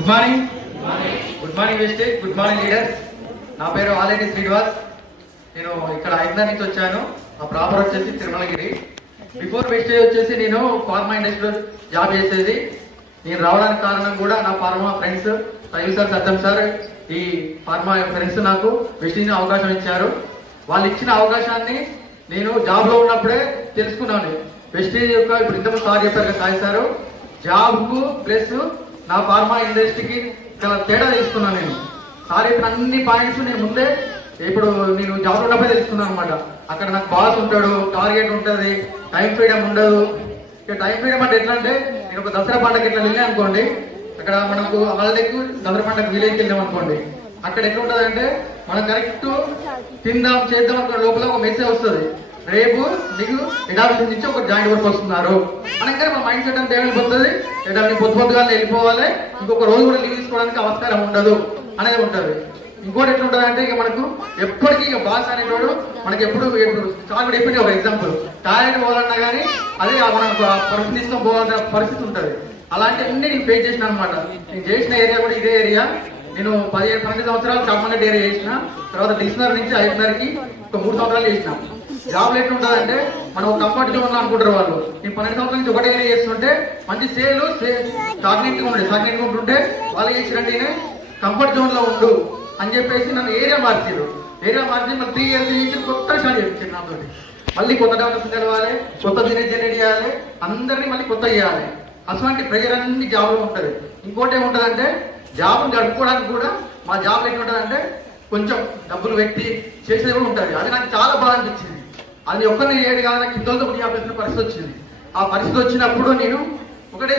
Good morning. Good morning Vestige. Good morning leaders. నా పేరు ఆలేటి శ్రీనివాస్. నేను ఇక్కడ హైదరాబాద్ నుంచి వచ్చాను. నా ప్రాపర్ వచ్చేసి తిరుమలగిరి. బిఫోర్ వెస్టేజ్ వచ్చేసి నేను ఫార్మా ఇండస్ట్రీలో జాబ్ చేసేది. నేను రావడానికి కారణం కూడా నా ఫార్మా ఫ్రెండ్స్ సైల్ సార్, సత్యం సార్, ఈ ఫార్మా ఫ్రెండ్స్ నాకు వెస్టేజ్ అవకాశం ఇచ్చారు. వాళ్ళు ఇచ్చిన అవకాశాన్ని నేను జాబ్ లో ఉన్నప్పుడే తెలుసుకున్నాను. వెస్టేజ్ యొక్క ఇప్పుడు ఇంతకుముందు సార్ చెప్పారు సాయి సార్, జాబ్ కు ప్లస్ నా ఫార్మా ఇండస్ట్రీకి తేడా తెలుసుకున్నాను. నేను సార్ చెప్పిన అన్ని పాయింట్స్ నేను ముందే ఇప్పుడు నేను జాబ్ ఉన్నప్పుడే తెలుసుకున్నాను అనమాట. అక్కడ నాకు బాస్ ఉంటాడు, టార్గెట్ ఉంటుంది, టైం ఫ్రీడమ్ ఉండదు. ఇక టైం ఫ్రీడమ్ అంటే ఎట్లా అంటే, నేను ఒక దసరా పండుగ ఇట్లా వెళ్ళాను అనుకోండి, అక్కడ మనకు హాలిడేకు దసరా పండుగ విలేజ్కి వెళ్ళాం అనుకోండి, అక్కడ ఎట్లా ఉంటుంది అంటే మనం కరెక్ట్ తిందాం చేద్దాం అనుకున్న లోపల ఒక మెసేజ్ వస్తుంది, రేపు మీకు హెడ్ ఆఫీస్ నుంచి ఒక జాయింట్ వర్క్ వస్తున్నారు అనగానే మా మైండ్ సెట్ అంతా ఏమైపోతుంది, పొద్దుగా వెళ్ళిపోవాలి, ఇంకొక రోజు కూడా లీవ్ తీసుకోవడానికి అవసరం ఉండదు అనేది ఉంటుంది. ఇంకోటి ఎట్లా ఉంటుంది అంటే, ఇక మనకు ఎప్పటికీ ఇక బాస్ అనేటోడు మనకి ఎప్పుడు చాలా కూడా ఎప్పుడు ఒక ఎగ్జాంపుల్ టాయిలెట్ పోవాలన్నా కానీ అది మనం పరిస్థితి తీసుకొని పోవాల్సిన పరిస్థితి ఉంటుంది. అలాంటి అన్ని నేను ఫేస్ చేసిన అనమాట. నేను చేసిన ఏరియా కూడా ఇదే ఏరియా. నేను 12 సంవత్సరాలు కామన్ ఏరియా చేసిన తర్వాత డిక్షనరీ నుంచి ఐదున్నరకి ఒక 3 సంవత్సరాలు చేసిన. జాబ్ ఎట్లా ఉంటుంది అంటే, మనం ఒక కంఫర్ట్ జోన్ అనుకుంటారు వాళ్ళు. నేను 12 సంవత్సరాల నుంచి ఒకటే ఏరియా చేస్తుంటే మంచి సేల్ స్టాగ్నెంట్ ఉంటుంటే వాళ్ళు చేసినట్టు కంఫర్ట్ జోన్ లో ఉండు అని చెప్పేసి నన్ను ఏరియా మార్చారు. ఏరియా మార్చి మళ్ళీ 3 ఇయర్స్ నుంచి కొత్త స్టార్ట్ చేయించారు నాతో. మళ్ళీ కొత్త డెవలప్మెంట్ తెలవాలి, కొత్త బిజినెస్ జనరేట్ చేయాలి, అందరినీ మళ్ళీ కొత్త చేయాలి. అటువంటి ప్రెజర్ అన్ని జాబ్ లో ఉంటుంది. ఇంకోటి ఏముంటదంటే, జాబ్ గడుపుకోవడానికి కూడా మా జాబ్ ఎట్లా ఉంటుందంటే, కొంచెం డబ్బులు పెట్టి చేసేది కూడా ఉంటుంది. అది నాకు చాలా బాగా అనిపించింది. అది ఒక్కరిని చేయడు కాదు, నాకు ఇంతలో ఒకటి చేయాల్సిన పరిస్థితి వచ్చింది. ఆ పరిస్థితి వచ్చినప్పుడు నేను ఒకటే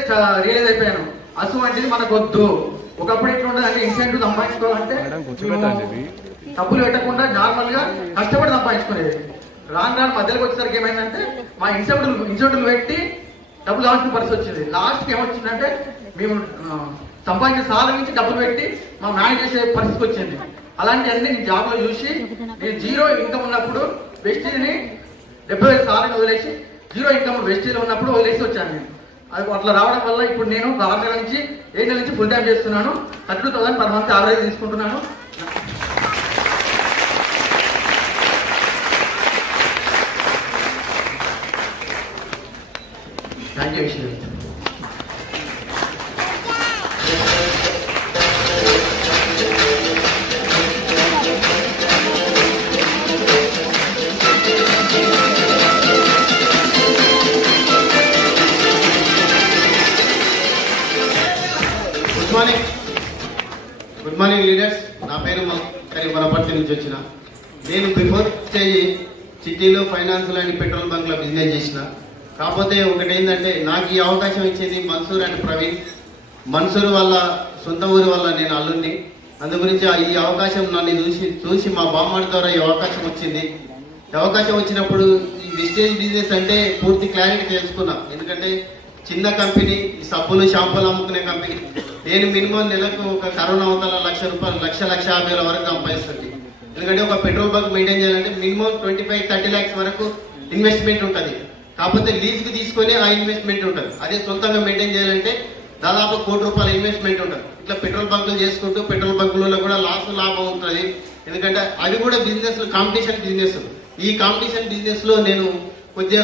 రియలైజ్ అయిపోయాను, అటువంటిది మనకు వద్దు. ఒకప్పుడు ఎట్లా ఉండదు అంటే, ఇన్సెంటివ్ సంపాదించుకోవాలంటే డబ్బులు పెట్టకుండా నార్మల్ గా కష్టపడి సంపాదించుకునేది. రాను మధ్యలోకి వచ్చేసరికి ఏమైందంటే, మా ఇన్సెంటివ్ పెట్టి డబ్బులు కావాల్సిన పరిస్థితి వచ్చింది. లాస్ట్ కి ఏమొచ్చిందంటే, మేము సంపాదించిన సార్లు నుంచి డబ్బులు పెట్టి మా మేనేజ్ చేసే పరిస్థితి వచ్చింది. అలాంటివన్నీ నేను జాబ్ లో చూసి, నేను 0 ఇన్కమ్ ఉన్నప్పుడు వెస్టేజ్ ని 70,000 సార్లు వదిలేసి 0 ఇన్కమ్ వెస్టేజ్ లో ఉన్నప్పుడు వదిలేసి వచ్చాను నేను. అది అట్లా రావడం వల్ల ఇప్పుడు నేను 6 నెలల నుంచి 7 నెలల నుంచి ఫుల్ టైం చేస్తున్నాను. 32,000 per month యావరేజ్ తీసుకుంటున్నాను. Thank you Vishnu. Good morning leaders. నా పేరు వనపర్తి నుంచి వచ్చిన. నేను బిఫోర్ చేయి సిటీలో ఫైనాన్షియల్ అండ్ పెట్రోల్ బంక్లో బిజినెస్ చేసిన. కాకపోతే ఒకటి ఏంటంటే, నాకు ఈ అవకాశం ఇచ్చేది మన్సూర్ అండ్ ప్రవీణ్. మన్సూర్ వాళ్ళ సొంత ఊరి వల్ల నేను అల్లుడిని. అందు గురించి ఈ అవకాశం నన్ను చూసి మా బామ్మడి ద్వారా ఈ అవకాశం వచ్చింది. ఈ అవకాశం వచ్చినప్పుడు ఈ వెస్టేజ్ బిజినెస్ అంటే పూర్తి క్లారిటీ తెలుసుకున్నా. ఎందుకంటే చిన్న కంపెనీ, ఈ సబ్బులు షాంపూలు అమ్ముకునే కంపెనీ. నేను మినిమం నెలకు ఒక కరోనా అవతల ₹1,00,000 1,50,000 వరకు సంపాదిస్తుంది. ఎందుకంటే ఒక పెట్రోల్ బంక్ మెయింటైన్ చేయాలంటే మినిమం 25-30 lakhs వరకు ఇన్వెస్ట్మెంట్ ఉంటుంది. కాకపోతే లీజ్కి తీసుకొని ఆ ఇన్వెస్ట్మెంట్ ఉంటుంది. అదే సొంతంగా మెయింటైన్ చేయాలంటే దాదాపు ₹1,00,00,000 ఇన్వెస్ట్మెంట్ ఉంటుంది. ఇట్లా పెట్రోల్ బంకులు చేసుకుంటూ పెట్రోల్ బంకులలో కూడా లాభం ఉంటుంది. ఎందుకంటే అవి కూడా బిజినెస్, కాంపిటీషన్ బిజినెస్. ఈ కాంపిటీషన్ బిజినెస్ లో నేను కొద్దిగా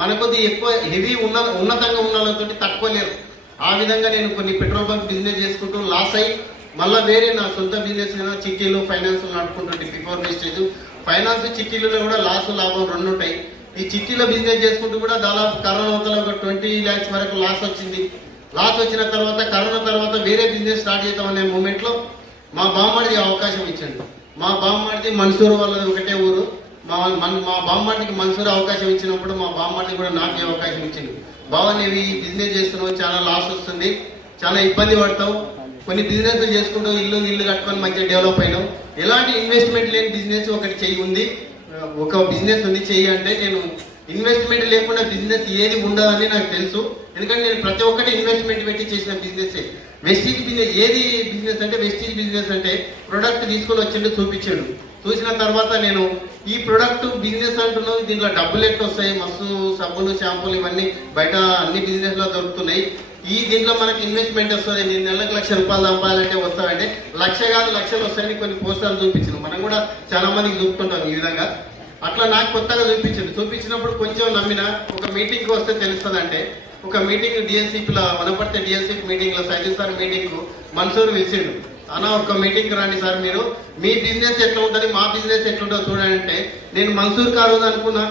మన ఎక్కువ హెవీ ఉన్నతంగా ఉన్న వాళ్ళతో తట్టుకోలేరు. ఆ విధంగా నేను కొన్ని పెట్రోల్ బంక్ బిజినెస్ చేసుకుంటూ లాస్ అయ్యి మళ్ళీ వేరే నా సొంత బిజినెస్ చిక్కీలు, ఫైనాన్స్ నడుపుకుంటుంటే బిఫోర్ వెస్టేజ్. ఫైనాన్స్ చిక్కీలలో కూడా లాభం 2 ఉంటాయి. ఈ చిక్కీలో బిజినెస్ చేసుకుంటూ కూడా దాదాపు కరోనా ఒక 20 lakhs వరకు లాస్ వచ్చింది. లాస్ వచ్చిన తర్వాత కరోనా తర్వాత వేరే బిజినెస్ స్టార్ట్ చేద్దామనే మూమెంట్ లో మా బామ్మడిది అవకాశం ఇచ్చింది. మా బామ్మడిది మన్సూర్ వాళ్ళది ఒకటే ఊరు. మా బామ్మడికి మన్సూర్ అవకాశం ఇచ్చినప్పుడు మా బామ్మడిది కూడా నాకు అవకాశం ఇచ్చింది. బాబా, నీవు ఈ బిజినెస్ చేస్తున్నావు, చాలా లాస్ వస్తుంది, చాలా ఇబ్బంది పడతావు, కొన్ని బిజినెస్ చేసుకుంటూ ఇల్లు కట్టుకొని మంచిగా డెవలప్ అయినావు, ఎలాంటి ఇన్వెస్ట్మెంట్ లేని బిజినెస్ ఒకటి చెయ్యి ఉంది, ఒక బిజినెస్ ఉంది చెయ్యి అంటే, నేను ఇన్వెస్ట్మెంట్ లేకుండా బిజినెస్ ఏది ఉండదని నాకు తెలుసు. ఎందుకంటే నేను ప్రతి ఒక్కటి ఇన్వెస్ట్మెంట్ పెట్టి చేసిన బిజినెస్. వెస్టీజ్ బిజినెస్ ఏది బిజినెస్ అంటే, వెస్టీజ్ బిజినెస్ అంటే ప్రొడక్ట్ తీసుకొని వచ్చిండు, చూపించాడు. చూసిన తర్వాత నేను ఈ ప్రొడక్ట్ బిజినెస్ అంటున్నావు, దీంట్లో డబ్బులు ఎట్లా వస్తాయి, మస్తు సబ్బులు షాంపూలు ఇవన్నీ బయట అన్ని బిజినెస్ లో దొరుకుతున్నాయి, ఈ దీంట్లో మనకి ఇన్వెస్ట్మెంట్ వస్తుంది, నేను నెలకు ₹1,00,000 సంపాదాలంటే వస్తాయంటే లక్ష కాదు లక్షలు వస్తాయని కొన్ని పోస్టర్లు చూపించాను. మనం కూడా చాలా మందికి చూపుతుంటాం ఈ విధంగా. అట్లా నాకు కొత్తగా చూపించినప్పుడు కొంచెం నమ్మిన. ఒక మీటింగ్కి వస్తే తెలుస్తుంది అంటే ఒక మీటింగ్ డిఎల్సీపీలో వనపర్తి డిఎల్సీపీ మీటింగ్లో సైజు సార్ మీటింగ్ మన్సూర్ పిలిచిండు. అన్న ఒక మీటింగ్కి రండి సార్, మీరు మీ బిజినెస్ ఎట్లా ఉంటుంది మా బిజినెస్ ఎట్లుంటుందో చూడండి అంటే నేను మన్సూర్ కారు అనుకున్నా.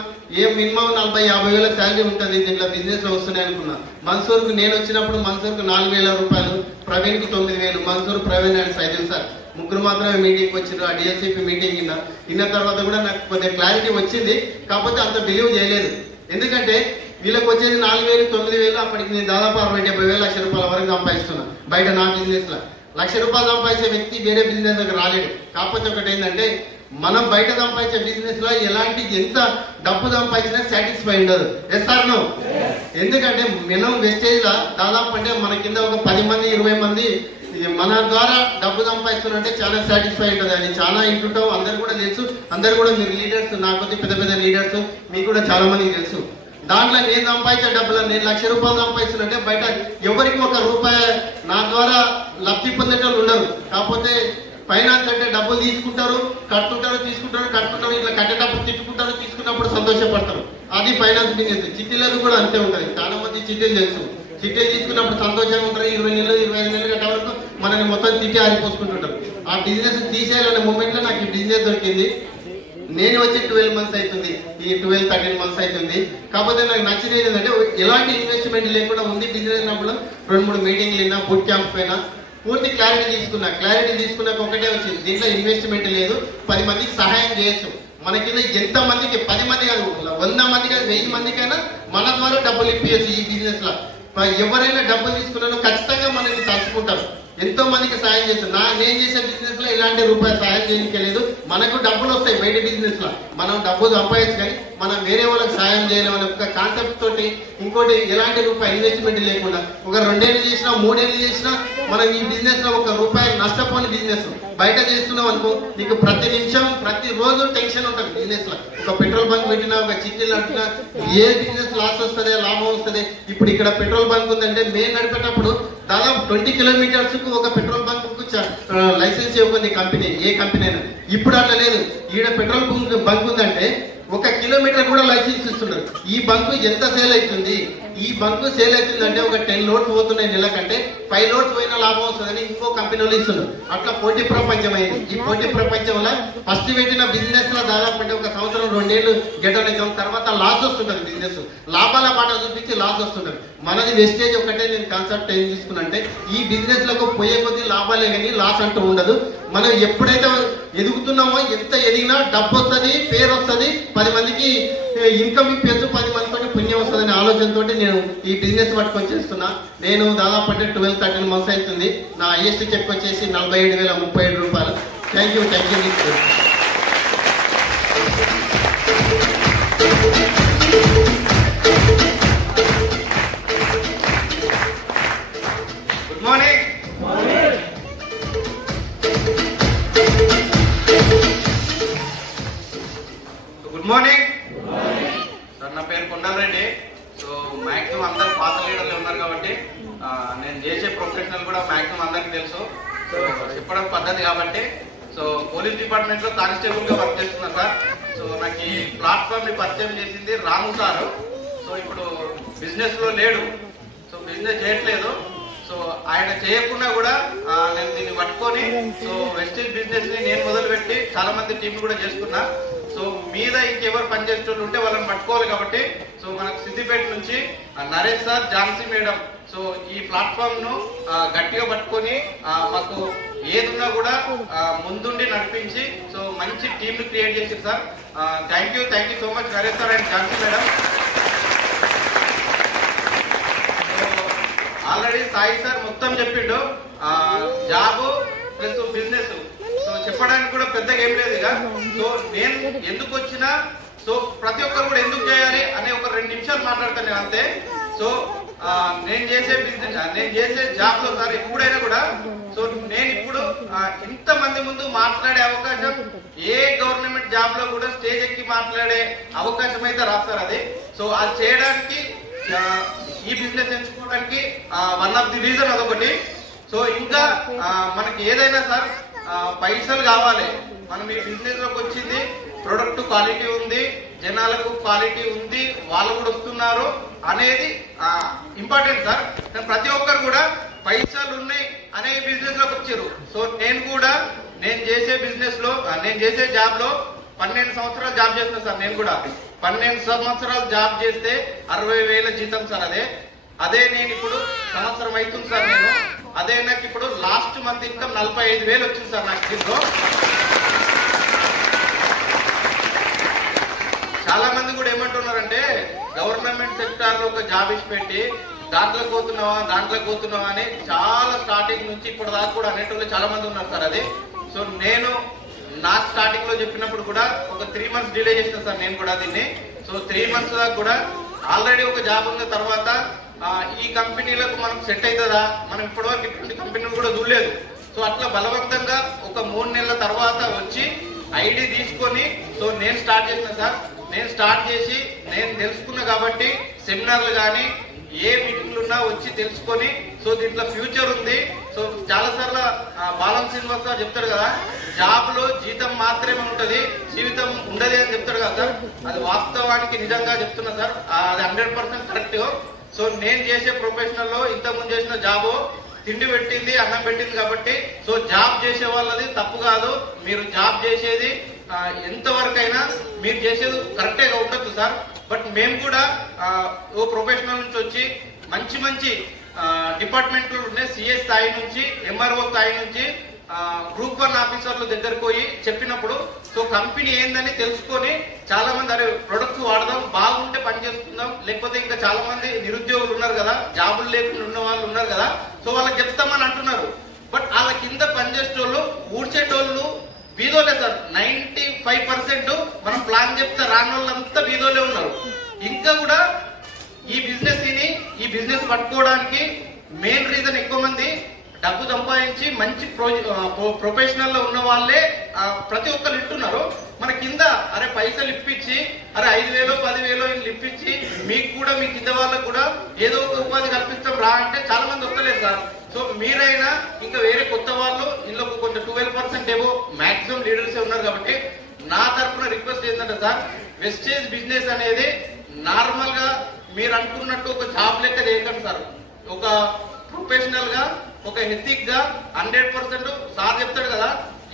మినిమం 40-50 వేల శాలరీ ఉంటుంది దీంట్లో బిజినెస్ లో వస్తున్నాయి అనుకున్నా. మన్సూర్కు నేను వచ్చినప్పుడు మన్సూర్కు ₹4,000, ప్రవీణ్కి 9,000. మన్సూర్, ప్రవీణ్ అండ్ సైజల్ సార్ ముగ్గురు మాత్రమే మీటింగ్కి వచ్చిండ్రు. ఆ డిఎల్సీపీ మీటింగ్ విన్న తర్వాత కూడా నాకు కొద్దిగా క్లారిటీ వచ్చింది. కాకపోతే అంత బిలీవ్ చేయలేదు. ఎందుకంటే వీళ్ళకి వచ్చేది 4,000, 9,000. అప్పటికి నేను దాదాపు 60-70 వేల ₹1,00,000 వరకు సంపాదిస్తున్నా బయట నా బిజినెస్ లో. ₹1,00,000 సంపాదించే వ్యక్తి వేరే బిజినెస్ దగ్గర రాలేడు. కాకపోతే ఒకటి ఏంటంటే మనం బయట సంపాదించే బిజినెస్ లో ఎలాంటి ఎంత డబ్బు సంపాదించినా సాటిస్ఫై ఉండదు. Yes sir no? ఎందుకంటే మినిమం వెస్టేజ్ లా దాదాపు అంటే మన కింద ఒక 10 మంది 20 మంది మన ద్వారా డబ్బు సంపాదిస్తున్నంటే చాలా సాటిస్ఫై ఉంటుంది. అది చాలా ఇంటుంటాం, అందరు కూడా తెలుసు. అందరు కూడా మీరు లీడర్స్, నాకు పెద్ద పెద్ద లీడర్స్ మీకు కూడా చాలా మందికి తెలుసు. దాంట్లో నేను సంపాదించే డబ్బులు నేను ₹1,00,000 సంపాదిస్తున్నంటే బయట ఎవరికి ₹1 నా ద్వారా లబ్ధి పొందేటోళ్ళు ఉండరు. కాకపోతే ఫైనాన్స్ అంటే డబ్బులు తీసుకుంటారు, కట్టుకుంటారు, ఇట్లా కట్టేటప్పుడు తిట్టుకుంటారు, తీసుకున్నప్పుడు సంతోషపడతారు. అది ఫైనాన్స్ బిజినెస్. చిట్టీలకు కూడా అంతే ఉంటుంది. చాలా మంది చిట్టీలు తెలుసు. చిట్టీలు తీసుకున్నప్పుడు సంతోషంగా ఉంటారు. 20 నెలలు 25 నెలలు గంట వరకు మనల్ని మొత్తం తిట్టి ఆరిపోసుకుంటుంటారు. ఆ బిజినెస్ తీసేయాలనే మూమెంట్ లో నాకు ఈ బిజినెస్ దొరికింది. నేను వచ్చి 12 మంత్స్ అవుతుంది, ఈ 12-13 మంత్స్ అవుతుంది. కాకపోతే నాకు నచ్చినది ఏంటంటే ఎలాంటి ఇన్వెస్ట్మెంట్ లేకుండా ఉంది బిజినెస్. అప్పుడు 2-3 మీటింగ్లు విన్నా, బూట్ క్యాంప్ పైన పూర్తి క్లారిటీ తీసుకున్నాక ఒకటే వచ్చింది, దీంట్లో ఇన్వెస్ట్మెంట్ లేదు, 10 మందికి సహాయం చేయొచ్చు. మన కింద ఎంత మందికి 10 మంది కాదు, 100 మంది కాదు, 1000 మందికైనా మన ద్వారా డబ్బులు ఇప్పించచ్చు. ఈ బిజినెస్ లో ఎవరైనా డబ్బులు తీసుకున్నారో ఖచ్చితంగా మనల్ని తలుచుకుంటారు. ఎంతో మందికి సాయం చేస్తారు. నేను చేసే బిజినెస్ లో ఇలాంటి రూపాయలు సాయం చేయలేదు. మనకు డబ్బులు వస్తాయి బయట బిజినెస్ లో, మనం డబ్బు సంపాదించు, కానీ మనం వేరే వాళ్ళకి సాయం చేయలేమని ఒక కాన్సెప్ట్ తోటి, ఇంకోటి ఎలాంటి రూపాయి ఇన్వెస్ట్మెంట్ లేకుండా ఒక 2 ఏళ్ళు చేసినా 3 ఏళ్ళు చేసినా మనం ఈ బిజినెస్ లో ₹1 నష్టపోని బిజినెస్. బయట చేస్తున్నాం అనుకో, నీకు ప్రతి నిమిషం ప్రతి రోజు టెన్షన్ ఉంటుంది బిజినెస్ లో. ఒక పెట్రోల్ బంక్ పెట్టినా, ఒక చిట్టీలు అంటున్నా, ఏ బిజినెస్ లాస్ వస్తుంది లాభం వస్తుంది. ఇప్పుడు ఇక్కడ పెట్రోల్ బంక్ ఉందంటే మేము నడిపేటప్పుడు దాదాపు 20 కిలోమీటర్స్ కు ఒక పెట్రోల్ బంక్ కు లైసెన్స్ ఇవ్వకుంది కంపెనీ, ఏ కంపెనీ అయినా. ఇప్పుడు అట్లా లేదు. ఈడ పెట్రోల్ బంక్ ఉందంటే 1 కిలోమీటర్ కూడా లైసెన్స్ ఇస్తున్నారు. ఈ బంకు ఎంత సేల్ అవుతుంది? ఈ బంకు సేల్ అవుతుందంటే ఒక 10 లోడ్స్ పోతున్నాయి నెల కంటే 5 లోడ్స్ పోయినా లాభం వస్తుందని ఇంకో కంపెనీ వాళ్ళు ఇస్తున్నారు. అట్లా పోటీ ప్రపంచం అయింది. ఈ పోటీ ప్రపంచంలో ఫస్ట్ పెట్టిన బిజినెస్ లో దాదాపు అంటే 1 సంవత్సరం 2 ఏళ్ళు గెటనేద్దాం, తర్వాత లాస్ వస్తుంటది. బిజినెస్ లాభాల పాట చూపించి లాస్ వస్తుంటది. మనది వెస్టేజ్ ఒకటే. నేను కాన్సెప్ట్ ఏం తీసుకున్నంటే ఈ బిజినెస్ లకు పోయే కొద్ది లాభాలే కానీ లాస్ అంటూ ఉండదు. మనం ఎప్పుడైతే ఎదుగుతున్నామో, ఎంత ఎదిగినా డబ్బు వస్తుంది, పేరు వస్తుంది, 10 మందికి ఇన్కమ్ ఇప్పచ్చు, 10 మందితో పుణ్యం వస్తుందనే ఆలోచనతో నేను ఈ బిజినెస్ పట్టుకొని చేస్తున్నా. నేను దాదాపు అంటే 12-13 మంత్స్ అవుతుంది. నా హైయెస్ట్ చెక్ వచ్చేసి ₹47,037. Thank you. Good morning. Good morning sir, నా పేరు కొండలరెడ్డి. సో మాక్సిమం అందరు పాత లీడర్లు ఉన్నారు కాబట్టి నేను చేసే ప్రొఫెషనల్ కూడా మాక్సిమం అందరికి తెలుసు. సో చెప్పడం పద్ధతి కాబట్టి సో పోలీస్ డిపార్ట్మెంట్ లో కానిస్టేబుల్ గా వర్క్ చేస్తున్నా సార్. సో నాకు ఈ ప్లాట్ఫామ్ ని పరిచయం చేసింది రాము సారు. సో ఇప్పుడు బిజినెస్ లో లేడు, సో బిజినెస్ చేయట్లేదు. సో ఆయన చేయకుండా కూడా నేను దీన్ని పట్టుకొని సో వెస్టేజ్ బిజినెస్ ని నేను మొదలుపెట్టి చాలా మంది టీం కూడా చేసుకున్నా. సో మీద ఇంకెవరు పనిచేసేటోళ్ళు ఉంటే వాళ్ళని పట్టుకోవాలి కాబట్టి సో మనకు సిద్దిపేట నుంచి Naresh sir, Jhansi madam so ఈ ప్లాట్ఫామ్ ను గట్టిగా పట్టుకొని మాకు ఏదున్నా కూడా ముందుండి నడిపించి సో మంచి టీమ్ ని క్రియేట్ చేసింది sir. Thank you so much Naresh sir and Jhansi madam. Already Sai sir మొత్తం చెప్పిండు, జాబ్ ప్లస్ బిజినెస్. సో చెప్పడానికి కూడా పెద్దగా ఏం లేదు. ఇక సో నేను ఎందుకు వచ్చినా, సో ప్రతి ఒక్కరు కూడా ఎందుకు చేయాలి అనే ఒక 2 నిమిషాలు మాట్లాడతాను నేను అంతే. సో నేను చేసే బిజినెస్, నేను చేసే జాబ్ లో సార్ ఎప్పుడైనా కూడా సో నేను ఇప్పుడు ఇంతమంది ముందు మాట్లాడే అవకాశం ఏ గవర్నమెంట్ జాబ్ లో కూడా స్టేజ్ ఎక్కి మాట్లాడే అవకాశం అయితే రాస్తారు అది. సో అది చేయడానికి ఈ బిజినెస్ ఎంచుకోవడానికి వన్ ఆఫ్ ది రీజన్ అదొకటి. సో ఇంకా మనకి ఏదైనా సార్ పైసలు కావాలి. మనం ఈ బిజినెస్ లోకి వచ్చింది, ప్రొడక్ట్ క్వాలిటీ ఉంది, జనాలకు క్వాలిటీ ఉంది, వాళ్ళు కూడా వస్తున్నారు అనేది ఇంపార్టెంట్ సార్. ప్రతి ఒక్కరు కూడా పైసలు ఉన్నాయి అనే బిజినెస్ లోకి వచ్చారు. సో నేను చేసే బిజినెస్ లో, నేను చేసే జాబ్ లో 12 సంవత్సరాలు జాబ్ చేస్తున్నా సార్. నేను కూడా 12 సంవత్సరాలు జాబ్ చేస్తే 60,000 జీతం సార్. అదే నేను ఇప్పుడు సంవత్సరం అవుతుంది సార్. అదే నాకు ఇప్పుడు లాస్ట్ మంత్ ఇన్కమ్ 45,000 వచ్చింది సార్ నాకు దీంట్లో. చాలా మంది కూడా ఏమంటున్నారంటే గవర్నమెంట్ సెక్టార్ లో ఒక జాబ్ ఇచ్చి పెట్టి దాంట్లోకి పోతున్నావా అని చాలా స్టార్టింగ్ నుంచి ఇప్పుడు దాకా కూడా అనేటోళ్ళు చాలా మంది ఉన్నారు సార్. సో నేను నా స్టార్టింగ్ లో చెప్పినప్పుడు కూడా ఒక 3 months డిలే చేసిన సార్ నేను కూడా దీన్ని. సో 3 months దాకా కూడా ఆల్రెడీ ఒక జాబ్ ఉన్న తర్వాత ఈ కంపెనీలకు మనం సెట్ అవుతుందా, మనం ఇప్పటివరకు ఇటువంటి కంపెనీలు కూడా చూడలేదు. సో అట్లా బలవంతంగా ఒక 3 నెలల తర్వాత వచ్చి ఐడి తీసుకొని సో నేను స్టార్ట్ చేసిన సార్. నేను స్టార్ట్ చేసి నేను తెలుసుకున్నా కాబట్టి సెమినార్లు కానీ ఏ మీటింగ్లు ఉన్నా వచ్చి తెలుసుకొని సో దీంట్లో ఫ్యూచర్ ఉంది. సో చాలా సార్లు బాలం శ్రీనివాస్ సార్ చెప్తారు కదా, జాబ్ లో జీతం మాత్రమే ఉంటది, జీవితం ఉండదు అని చెప్తాడు కదా సార్. అది వాస్తవానికి నిజంగా చెప్తున్నా సార్, అది 100% కరెక్ట్. సో నేను చేసే ప్రొఫెషనల్ లో ఇంతకుముందు చేసిన జాబ్ తిండి పెట్టింది, అన్నం పెట్టింది కాబట్టి సో జాబ్ చేసే వాళ్ళది తప్పు కాదు. మీరు జాబ్ చేసేది ఎంతవరకైనా మీరు చేసేది కరెక్టేగా ఉండొచ్చు సార్. బట్ మేము కూడా ఓ ప్రొఫెషనల్ నుంచి వచ్చి మంచి డిపార్ట్మెంట్లు ఉన్నాయి. సిఏ స్థాయి నుంచి ఎంఆర్ఓ స్థాయి నుంచి గ్రూప్ 1 ఆఫీసర్ల దగ్గరకు పోయి చెప్పినప్పుడు సో కంపెనీ ఏందని తెలుసుకొని చాలా మంది అరే ప్రొడక్ట్స్ వాడదాం, బాగుంటే పని చేసుకుందాం, లేకపోతే ఇంకా చాలా మంది నిరుద్యోగులు ఉన్నారు కదా, జాబులు లేకుండా ఉన్న వాళ్ళు ఉన్నారు కదా, సో వాళ్ళకి చెప్తామని అంటున్నారు. బట్ వాళ్ళ కింద పనిచేసేటోళ్ళు ఊడ్చేటోళ్ళు బీదోలే సార్. 95% మనం ప్లాన్ చెప్తే రాని వాళ్ళంతా బీదోలే ఉన్నారు. ఇంకా కూడా ఈ బిజినెస్ పట్టుకోవడానికి మెయిన్ రీజన్ ఎక్కువ మంది డబ్బు సంపాదించి మంచి ప్రొఫెషనల్ లో ఉన్న వాళ్ళే ప్రతి ఒక్కరు ఇట్టున్నారు. మన కింద అరే పైసలు ఇప్పించి అరే 5,000 10,000 ఇప్పించి మీకు కూడా మీ కింద వాళ్ళకు కూడా ఏదో ఒక ఉపాధి కల్పిస్తాం రా అంటే చాలా మంది వస్తలేదు సార్. సో మీరైనా ఇంకా వేరే కొత్త వాళ్ళు ఇందులో కొంచెం 12% ఏవో మాక్సిమం లీడర్స్ ఉన్నారు కాబట్టి నా తరఫున రిక్వెస్ట్ ఏంటంటే సార్, వెస్టేజ్ బిజినెస్ అనేది నార్మల్ గా మీరు అనుకున్నట్టు ఒక జాబ్ లెక్క చేయకండి సార్. ఒక ప్రొఫెషనల్ గా ఒక ఎథిక్ గా 100% సార్ చెప్తాడు కదా,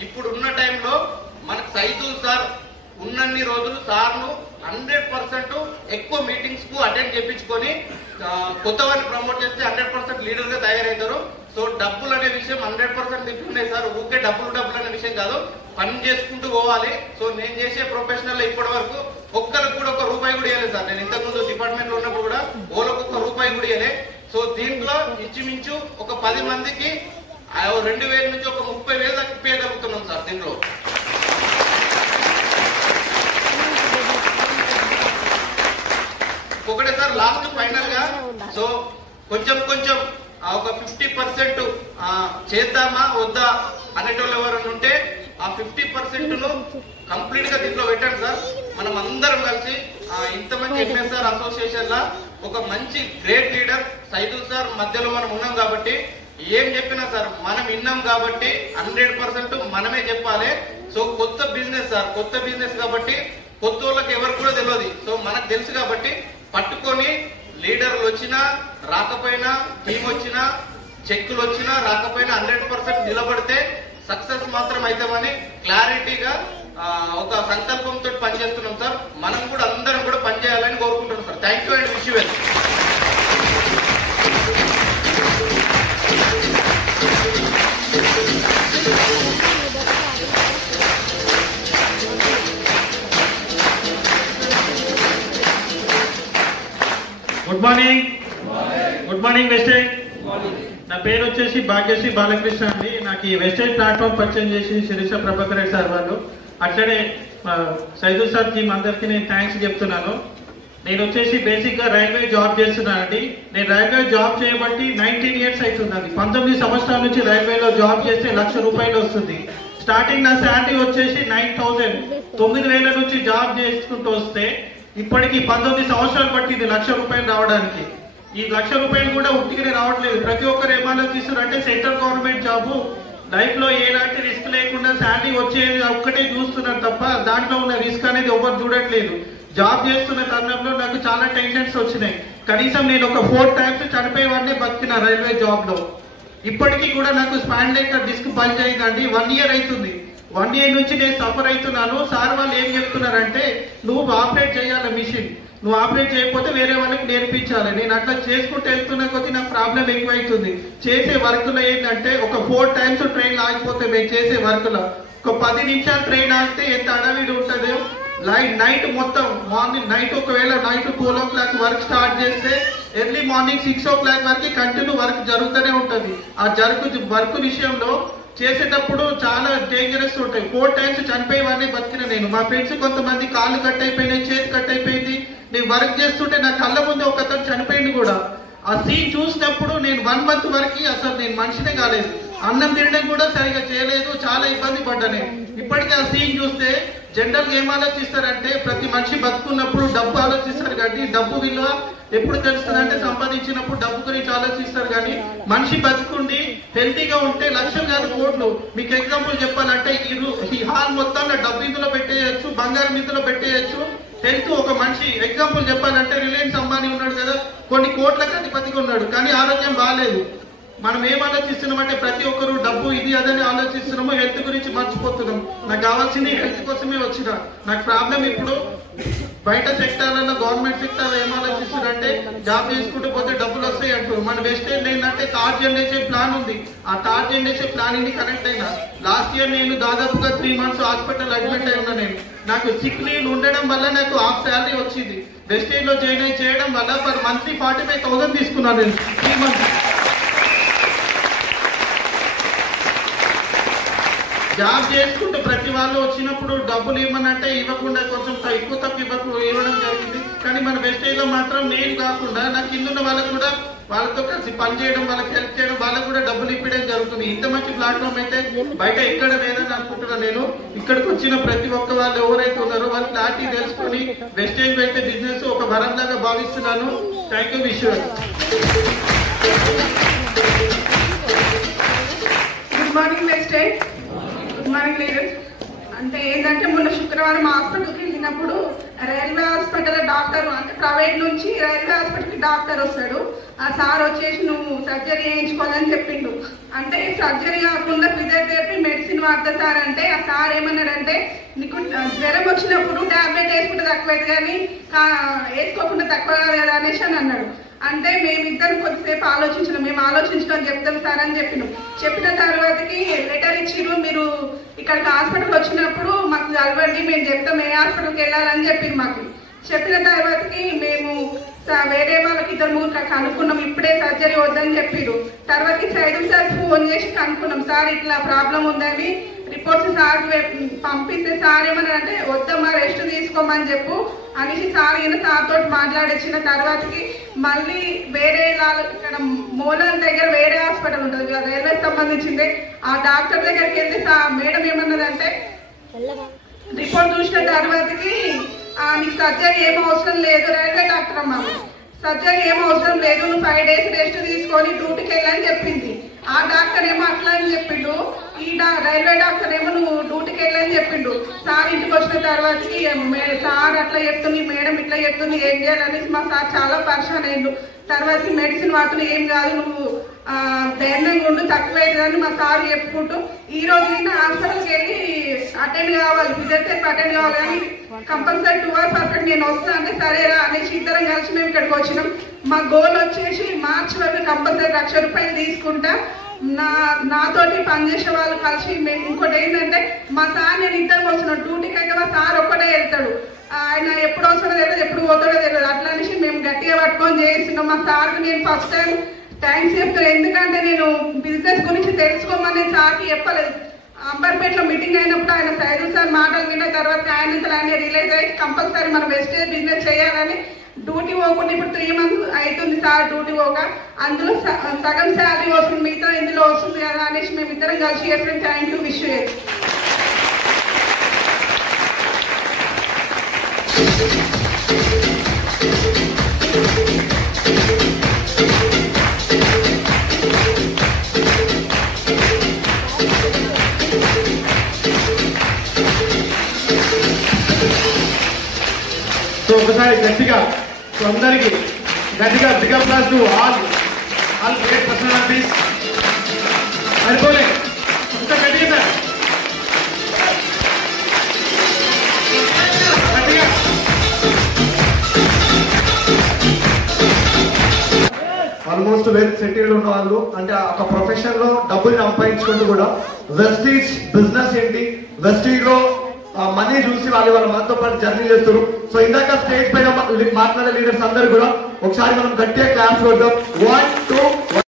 ఇప్పుడు ఉన్న టైంలో మనకు సైదుల్ సార్ ఉన్నన్ని రోజులు సార్ను 100% ఎక్కువ మీటింగ్స్ కు అటెండ్ చేయించుకొని కొత్త వారిని ప్రమోట్ చేస్తే 100% లీడర్ గా తయారవుతారు. సో డబ్బులు అనే విషయం 100% తింటున్నాయి సార్. ఊకే డబ్బులు అనే విషయం కాదు, పని చేసుకుంటూ పోవాలి. సో నేను చేసే ప్రొఫెషనల్ లో ఇప్పటి వరకు ఒక్కరికి కూడా ఒక రూపాయి కూడా ఇవ్వలేదు సార్. నేను ఇంతకుముందు డిపార్ట్మెంట్ లో ఉన్నప్పుడు కూడా ఓలకు ఒక్క రూపాయి కూడా ఇవ్వలేదు. సో దీంట్లో ఇంచుమించు ఒక 10 మందికి 2,000 నుంచి ఒక 30,000 దాకా ఇప్పగలుగుతున్నాం సార్ దీంట్లో. ఒకటే సార్ లాస్ట్ ఫైనల్ గా సో కొంచెం ఒక 50% చేద్దామా వద్దా అనేటోళ్ళు ఎవరైనా ఉంటే ఆ 50% ను కంప్లీట్ గా దీంట్లో పెట్టండి సార్. మనం అందరం కలిసి ఇంతమంది ఎంఎస్ఆర్ అసోసియేషన్ లా ఒక మంచి గ్రేట్ లీడర్ సైదుల్ సార్ మధ్యలో మనం ఉన్నాం కాబట్టి ఏం చెప్పినా సార్ మనం విన్నాం కాబట్టి 100% మనమే చెప్పాలి. సో కొత్త బిజినెస్ సార్, కొత్త బిజినెస్ కాబట్టి కొత్త వాళ్ళకి ఎవరికి కూడా తెలియదు. సో మనకు తెలుసు కాబట్టి పట్టుకొని లీడర్లు వచ్చినా రాకపోయినా, టీం వచ్చినా, చెక్కులు వచ్చినా రాకపోయినా 100% నిలబడితే సక్సెస్ మాత్రం అవుతామని క్లారిటీగా ఒక సంకల్పంతో పనిచేస్తున్నాం సార్. మనం కూడా అందరం కూడా పనిచేయాలని కోరుకుంటున్నాం sir. Thank you and wish you well. Good morning Vestige. నా పేరు వచ్చేసి భాగ్యశ్రీ బాలకృష్ణ అండి. నాకు ఈ వెస్టేజ్ ప్లాట్ఫామ్ పరిచయం చేసి శిరీష ప్రభాకర్ రెడ్డి సార్ వాళ్ళు, అట్లనే సైదుల్ సార్ టీం అందరికీ నేను థ్యాంక్స్ చెప్తున్నాను. నేను వచ్చేసి బేసిక్ గా రైల్వే జాబ్ చేస్తున్నానండి. నేను రైల్వే జాబ్ చేయబట్టి 19 years అవుతుందండి. 19 సంవత్సరాల నుంచి రైల్వేలో జాబ్ చేస్తే ₹1,00,000 వస్తుంది. స్టార్టింగ్ నా శాలరీ వచ్చేసి 9,000 నుంచి జాబ్ చేసుకుంటూ వస్తే ఇప్పటికి 19 సంవత్సరాలు పట్టింది 1,00,000 రూపాయలు రావడానికి. ఈ 1,00,000 రూపాయలు కూడా ఉట్టిగానే రావట్లేదు. ప్రతి ఒక్కరు ఏం ఆలోచిస్తారంటే సెంట్రల్ గవర్నమెంట్ జాబు లైఫ్ లో ఎలాంటి రిస్క్ లేకుండా శాలరీ వచ్చేది ఒక్కటే చూస్తున్నారు తప్ప దాంట్లో ఉన్న రిస్క్ అనేది ఎవరు చూడట్లేదు. జాబ్ చేస్తున్న తరుణంలో నాకు చాలా టెన్షన్స్ వచ్చినాయి. కనీసం నేను ఒక 4 times చనిపోయేవాడినే బతికిన రైల్వే జాబ్ లో. ఇప్పటికీ కూడా నాకు స్పాండిలైటిస్ డిస్క్ బల్జ్ అయిందండి. 1 year అవుతుంది. 1 year నుంచి నేను సఫర్ అవుతున్నాను. సార్ వాళ్ళు ఏం చెప్తున్నారంటే నువ్వు ఆపరేట్ చేయాలి మిషన్, నువ్వు ఆపరేట్ చేయకపోతే వేరే వాళ్ళకి నేర్పించాలి. నేను అట్లా చేసుకుంటూ వెళ్తున్న కొద్దీ నాకు ప్రాబ్లం ఎక్కువైతుంది. చేసే వర్క్లో ఏంటంటే ఒక 4 times ట్రైన్ ఆగిపోతే మేము చేసే వర్క్లో ఒక 10 నిమిషాలు ట్రైన్ ఆగితే ఎంత అడవిడి ఉంటుందో. నైట్ మొత్తం మార్నింగ్ నైట్ ఒకవేళ నైట్ 12 o'clock వర్క్ స్టార్ట్ చేస్తే ఎర్లీ మార్నింగ్ 6 o'clock వరకు కంటిన్యూ వర్క్ జరుగుతూనే ఉంటుంది. ఆ వర్క్ విషయంలో చేసేటప్పుడు చాలా డేంజరస్ ఉంటాయి. 4 times చనిపోయేవాడిని బతికిన నేను. మా ఫ్రెండ్స్ కొంతమంది కాళ్ళు కట్ అయిపోయినాయి, చేతి కట్ అయిపోయింది. నేను వర్క్ చేస్తుంటే నా కళ్ళ ముందు ఒకతను చనిపోయింది కూడా. ఆ సీన్ చూసినప్పుడు నేను 1 month వరకు అసలు నేను మనిషినే కాలేదు. అన్నం తినడం కూడా సరిగా చేయలేదు. చాలా ఇబ్బంది పడ్డాను. ఇప్పటికీ ఆ సీన్ చూస్తే జనరల్ గా ఏం ఆలోచిస్తారంటే ప్రతి మనిషి బతుకున్నప్పుడు డబ్బు ఆలోచిస్తారు కానీ డబ్బు విలువ ఎప్పుడు తెలుస్తుంది అంటే సంపాదించినప్పుడు డబ్బు గురించి ఆలోచిస్తారు. కానీ మనిషి బతుకుండి హెల్తీగా ఉంటే లక్షలు కాదు కోట్లు. మీకు ఎగ్జాంపుల్ చెప్పాలంటే ఈ హాల్ మొత్తాన్ని డబ్బు ఇందులో పెట్టేయచ్చు, బంగారం ఇందులో పెట్టేయచ్చు. హెల్త్ ఒక మనిషి ఎగ్జాంపుల్ చెప్పాలంటే రిలయన్స్ అంబానీ ఉన్నాడు కదా, కొన్ని కోట్లకు అధిపతిగా ఉన్నాడు కానీ ఆరోగ్యం బాగాలేదు. మనం ఏం ఆలోచిస్తున్నామంటే ప్రతి ఒక్కరు డబ్బు ఇది అదని ఆలోచిస్తున్నాము, హెల్త్ గురించి మర్చిపోతున్నాం. నాకు కావాల్సింది హెల్త్ కోసమే వచ్చిన. నాకు ప్రాబ్లం ఇప్పుడు బయట సెక్టార్లలో గవర్నమెంట్ సెక్టార్ ఏం ఆలోచిస్తున్నారంటే జాబ్ చేసుకుంటూ పోతే డబ్బులు వస్తాయి అంటారు. మన వెస్టేజ్ ఏంటంటే థర్డ్ జనరేషన్ ప్లాన్ ఉంది. ఆ థర్డ్ జనరేషన్ ప్లాన్ ని కనెక్ట్ అయినా. లాస్ట్ ఇయర్ నేను దాదాపుగా 3 months హాస్పిటల్ అడ్మిట్ అయి ఉన్నా. నాకు సిక్ లీవ్ ఉండడం వల్ల నాకు హాఫ్ శాలరీ వచ్చింది. వెస్టేజ్ లో జాయిన్ చేయడం వల్ల పర్ మంత్లీ 45,000 తీసుకున్నాను నేను 3 months. జాబ్ చేసుకుంటూ ప్రతి వాళ్ళు వచ్చినప్పుడు డబ్బులు ఇవ్వమంటే ఇవ్వకుండా కొంచెం ఎక్కువ తక్కువ ఇవ్వడం జరిగింది. కానీ మన వెస్టేజ్ లో మాత్రం నేను కాకుండా నాకు కింద వాళ్ళకు కూడా వాళ్ళతో కలిసి పని చేయడం, వాళ్ళకి హెల్ప్ చేయడం, వాళ్ళకు కూడా డబ్బులు ఇప్పడం జరుగుతుంది. ఇంత మంచి ప్లాట్ఫామ్ అయితే బయట ఎక్కడ లేదని అనుకుంటున్నా నేను. ఇక్కడికి వచ్చిన ప్రతి ఒక్క వాళ్ళు ఎవరైతే ఉన్నారో వాళ్ళు క్లారిటీ తెలుసుకొని వెస్టేజ్ పెడితే బిజినెస్ ఒక వరంలాగా భావిస్తున్నాను. Thank you Vishwa. Good morning Vestige. Good morning leaders. అంటే ఏంటంటే మొన్న శుక్రవారం హాస్పిటల్కి వెళ్ళినప్పుడు రైల్వే హాస్పిటల్ డాక్టర్ అంటే ప్రైవేట్ నుంచి రైల్వే హాస్పిటల్కి డాక్టర్ వస్తాడు. ఆ సార్ వచ్చేసి నువ్వు సర్జరీ చేయించుకోవాలని చెప్పిండు. అంటే సర్జరీ కాకుండా ఫిజియోథెరపీ మెడిసిన్ వాడతా సార్ అంటే ఆ సార్ ఏమన్నాడంటే నీకు జ్వరం వచ్చినప్పుడు టాబ్లెట్ వేసుకుంటే తక్కువైతే కానీ వేసుకోకుండా తక్కువ కాదు కదా అనేసి అని అన్నాడు. అంటే మేమిద్దరం కొద్దిసేపు ఆలోచించినాం. మేము ఆలోచించడం చెప్తాం సార్ అని చెప్పినాం. చెప్పిన తర్వాతకి లెటర్ ఇచ్చిరు, మీరు ఇక్కడికి హాస్పిటల్ వచ్చినప్పుడు మాకు కలవండి, మేము చెప్తాం ఏ హాస్పిటల్కి వెళ్ళాలని చెప్పింది మాకు. చెప్పిన తర్వాతకి మేము వేరే వాళ్ళకి 2-3 కనుక్కున్నాం. ఇప్పుడే సర్జరీ వద్దని చెప్పిరు. తర్వాతకి సైదుల్ సార్ ఫోన్ చేసి కనుక్కున్నాం, సార్ ఇట్లా ప్రాబ్లం ఉందని రిపోర్ట్స్ సార్ పంపిస్తే సార్ ఏమన్నా అంటే వద్దమ్మా రెస్ట్ తీసుకోమని చెప్పు అనేసి సార్ సార్ తోటి మాట్లాడించిన తర్వాతకి మళ్ళీ వేరే ఇక్కడ మోలాన్ దగ్గర వేరే హాస్పిటల్ ఉంటుంది కదా రైల్వే సంబంధించింది. ఆ డాక్టర్ దగ్గరికి వెళ్తే మేడం ఏమన్నదంటే రిపోర్ట్ చూసిన తర్వాతకి నీకు సర్జరీ ఏం అవసరం లేదు, రైల్వే డాక్టర్ అమ్మ సర్జరీ ఏం అవసరం లేదు, నువ్వు 5 days రెస్ట్ తీసుకొని డ్యూటీకి వెళ్ళని చెప్పింది. ఆ డాక్టర్ ఏమో అట్లా అని చెప్పిండు, ఈ రైల్వే డాక్టర్ ఏమో నువ్వు డ్యూటీకి వెళ్ళని చెప్పిండు. సార్ ఇంటికి వచ్చిన తర్వాతకి సార్ అట్లా చెప్తుంది, మేడం ఇట్లా చెప్తుంది, ఏం చేయాలనేసి మా సార్ చాలా పరిశాన్ అయ్యిండు. తర్వాతకి మెడిసిన్ వాడుతున్నా ఏం కాదు, నువ్వు ధైర్యంగా ఉండు, తక్కువైతుందని మా సార్ చెప్పుకుంటూ ఈ రోజు నిన్న హాస్పిటల్కి వెళ్ళి అటెండ్ కావాలి, ఫిజియోథెరపీ అటెండ్ కావాలి కానీ కంపల్సరీ 2 hours పర్ఫెక్ట్ నేను వస్తా అంటే సరేరా అనేసి ఇద్దరం కలిసి మేము ఇక్కడికి వచ్చినాం. మా గోల్ వచ్చేసి మార్చి వరకు కంపల్సరీ 1,00,000 రూపాయలు తీసుకుంటా. నాతోటి పనిచేసే వాళ్ళు కలిసి ఇంకోటి ఏంటంటే మా సార్ నేను ఇద్దరు వస్తున్నాం. డ్యూటీకి అయితే మా సార్ ఒక్కటే వెళ్తాడు, ఆయన ఎప్పుడు వస్తాడో తెలియదు, ఎప్పుడు పోతాడో తెలియదు. అట్లా అనేసి మేము గట్టిగా పట్టుకొని చేస్తున్నాం. మా సార్కి నేను ఫస్ట్ టైం థ్యాంక్స్ చెప్తాను. ఎందుకంటే నేను బిజినెస్ గురించి తెలుసుకోమని నేను సార్కి చెప్పలేదు. అంబర్పేటలో మీటింగ్ అయినప్పుడు ఆయన సైదుల్ సార్ మాటలు విన్న తర్వాత ఆయన రిలీజ్ అయ్యి కంపల్సరీ మనం వెస్టేజ్ బిజినెస్ చేయాలని డ్యూటీ పోకుండా ఇప్పుడు 3 months అవుతుంది సార్ డ్యూటీ పోక. అందులో సగం శాలరీ వస్తుంది, మిగతా ఇందులో వస్తుంది కదా అనేసి మేము ఇద్దరం కలిసి చేస్తాం. Thank you wish you. So ఒకసారి గట్టిగా సో అందరికి గట్టిగా big applause to all great personalities. సరిపోలే ఇంకా గట్టిగా గట్టిగా. ఆల్మోస్ట్ వెల్ సెటిల్డ్ ఉన్న వాళ్ళు, అంటే ఒక ప్రొఫెషన్ లో డబ్బులు సంపాదించుకుంటూ కూడా వెస్టీజ్ బిజినెస్ ఏంటి, వెస్టీజ్ లో మనీ చూసి వాళ్ళ మనతో పాటు జర్నీ చేస్తారు. సో ఇందాక స్టేజ్ పైన మాట్లాడే లీడర్స్ అందరు కూడా ఒకసారి మనం గట్టిగా క్లాప్స్ కొడదాం. 1 2